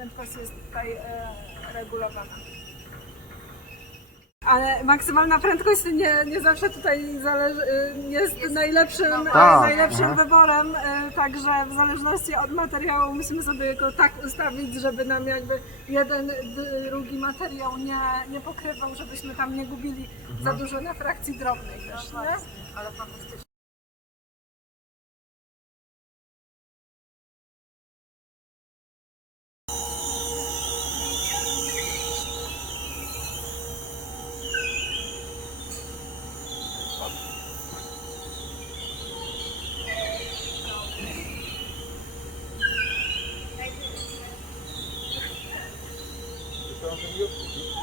prędkość jest tutaj e, regulowana. Ale maksymalna prędkość nie, nie zawsze tutaj zależy, e, jest, najlepszym, e, Tak, najlepszym aha. wyborem, także w zależności od materiału musimy sobie go tak ustawić, żeby nam jakby jeden, drugi materiał nie, nie pokrywał, żebyśmy tam nie gubili za dużo na frakcji drobnej też, nie? Ale fantastycznie. Estados Unidos pues,